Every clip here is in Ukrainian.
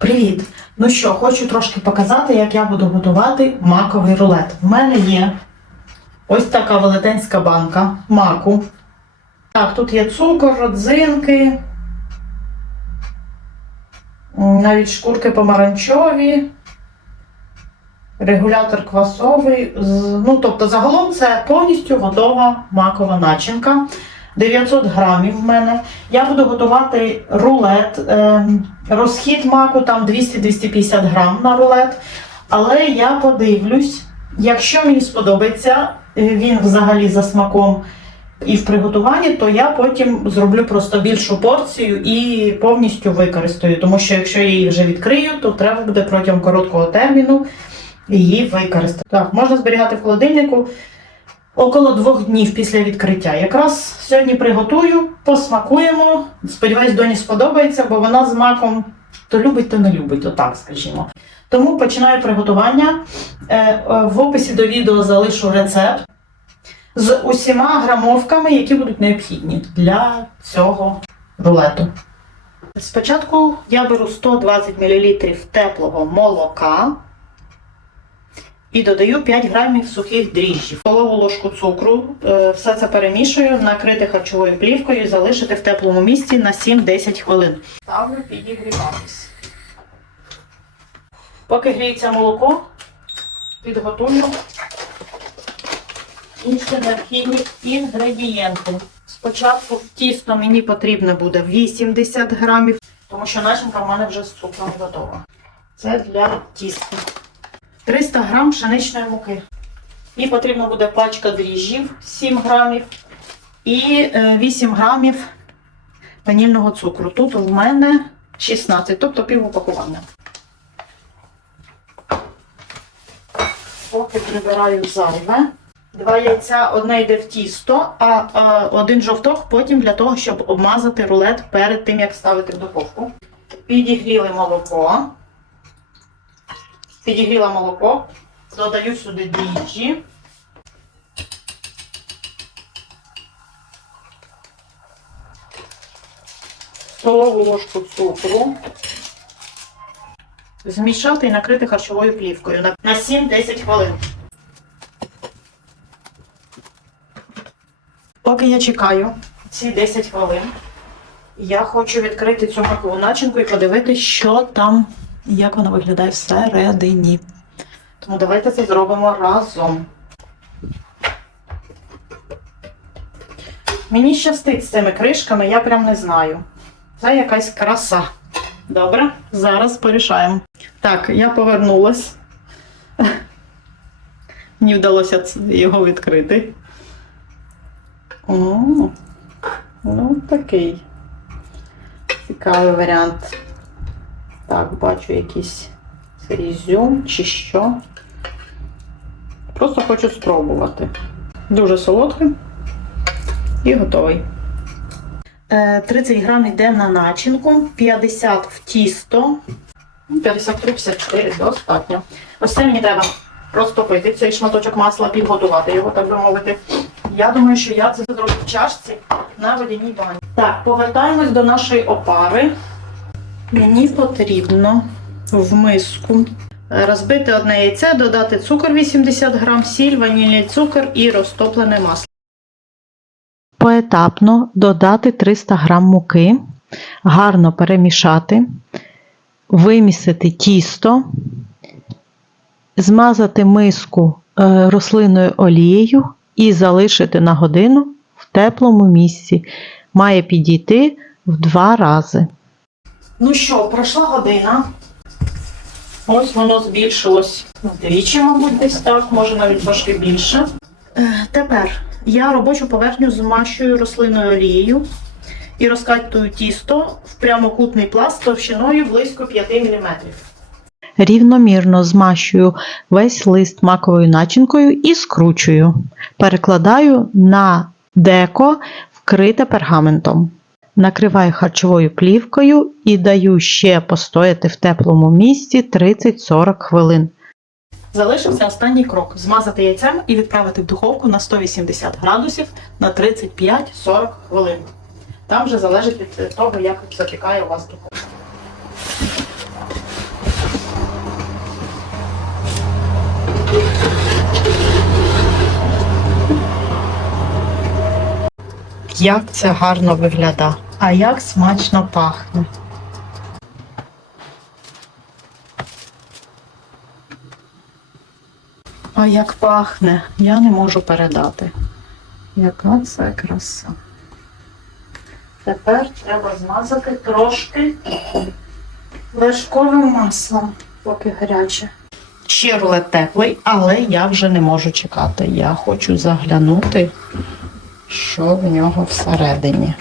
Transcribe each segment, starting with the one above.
Привіт! Ну що, хочу трошки показати, як я буду готувати маковий рулет. У мене є ось така велетенська банка маку. Так, тут є цукор, родзинки, навіть шкурки помаранчові, регулятор квасовий. Ну, тобто, загалом це повністю готова макова начинка. 900 грамів в мене. Я буду готувати рулет. ем, Розхід маку там 200-250 грам на рулет. Але я подивлюсь, якщо мені сподобається е, він взагалі за смаком і в приготуванні, то я потім зроблю просто більшу порцію і повністю використаю. Тому що якщо я її вже відкрию, то треба буде протягом короткого терміну її використати. Так, можна зберігати в холодильнику около двох днів після відкриття. Якраз сьогодні приготую, посмакуємо. Сподіваюсь, доні сподобається, бо вона з маком то любить, то не любить, отак скажімо. Тому починаю приготування. Е, е, В описі до відео залишу рецепт з усіма грамовками, які будуть необхідні для цього рулету. Спочатку я беру 120 мл теплого молока і додаю 5 грамів сухих дріжджів, столову ложку цукру. Е, Все це перемішую, накрити харчовою плівкою і залишити в теплому місці на 7-10 хвилин. Ставлю підігріватись. Поки гріється молоко, підготую інші необхідні інгредієнти. Спочатку в тісто мені потрібно буде 80 грамів, тому що начинка в мене вже з цукром готова. Це для тіста. 300 грам пшеничної муки. І потрібно буде пачка дріжджів 7 грамів і е, 8 грамів ванільного цукру. Тут в мене 16, тобто пів упакування. Поки прибираю зайве. Два яйця, одне йде в тісто, а, а один жовток потім для того, щоб обмазати рулет перед тим, як ставити в духовку. Підігріли молоко. Підігріла молоко, додаю сюди дріжджі. Столову ложку цукру. Змішати і накрити харчовою плівкою на- на 7-10 хвилин. Поки я чекаю ці 10 хвилин, я хочу відкрити цю макову начинку і подивитися, що там, як вона виглядає всередині. Тому давайте це зробимо разом. Мені щастить з цими кришками, я прям не знаю. Це якась краса. Добре, зараз порішаємо. Так, я повернулась. Мені вдалося його відкрити. О, ну такий цікавий варіант. Так, бачу якийсь ізюм чи що. Просто хочу спробувати. Дуже солодкий і готовий. Е, 30 грам йде на начинку, 50 в тісто. Ну, 53-54 достатньо. Ось це мені треба розтопити цей шматочок масла, підготувати його, так би мовити. Я думаю, що я це зроблю в чашці на водяній бані. Так, повертаємось до нашої опари. Мені потрібно в миску розбити одне яйце, додати цукор 80 грам, сіль, ванільний цукор і розтоплене масло. Поетапно додати 300 г муки, гарно перемішати, вимісити тісто, змазати миску е, рослинною олією і залишити на годину в теплому місці. Має підійти в два рази. Ну що, пройшла година. Ось воно збільшилось вдвічі, мабуть, десь так, може навіть трошки більше. Е, тепер я робочу поверхню змащую рослинною олією і розкатую тісто в прямокутний пласт товщиною близько 5 мм. Рівномірно змащую весь лист маковою начинкою і скручую. Перекладаю на деко, вкрите пергаментом накриваю харчовою плівкою і даю ще постояти в теплому місці 30-40 хвилин. Залишився останній крок змазати яйцем і відправити в духовку на 180 градусів на 35-40 хвилин. Там вже залежить від того, як запікає у вас духовка. Як це гарно виглядає а як смачно пахне. А як пахне, я не можу передати. Яка це краса. Тепер треба змазати трошки вершковим маслом, поки гаряче. Ще теплий, але я вже не можу чекати. Я хочу заглянути, що в нього всередині.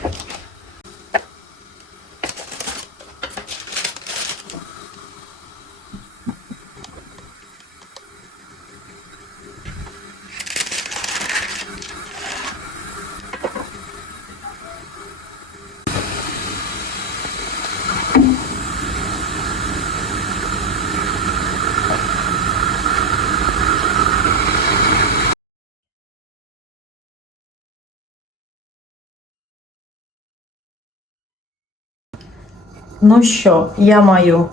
Ну що, я маю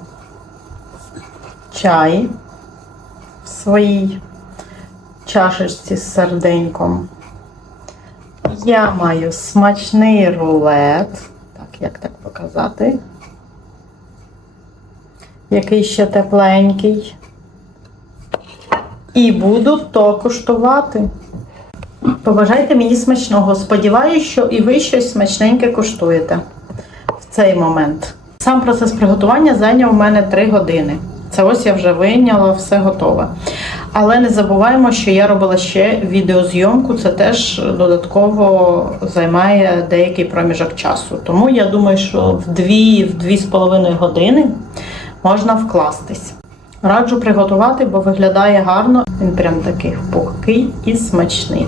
чай в своїй чашечці з серденьком. Я маю смачний рулет. Так, як так показати? Який ще тепленький. І буду то куштувати. Побажайте мені смачного. Сподіваюсь, що і ви щось смачненьке куштуєте в цей момент. Сам процес приготування зайняв у мене 3 години. Це ось я вже вийняла, все готове. Але не забуваємо, що я робила ще відеозйомку, це теж додатково займає деякий проміжок часу. Тому я думаю, що в 2-2,5 години можна вкластись. Раджу приготувати, бо виглядає гарно. Він прям такий пухкий і смачний.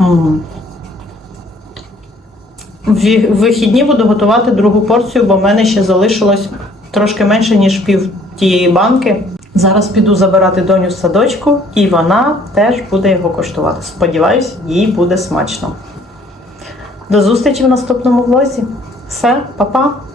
М. В ві- в вихідні буду готувати другу порцію, бо в мене ще залишилось трошки менше, ніж пів тієї банки. Зараз піду забирати доню з садочку, і вона теж буде його коштувати. Сподіваюсь, їй буде смачно. До зустрічі в наступному влозі. Все, па-па!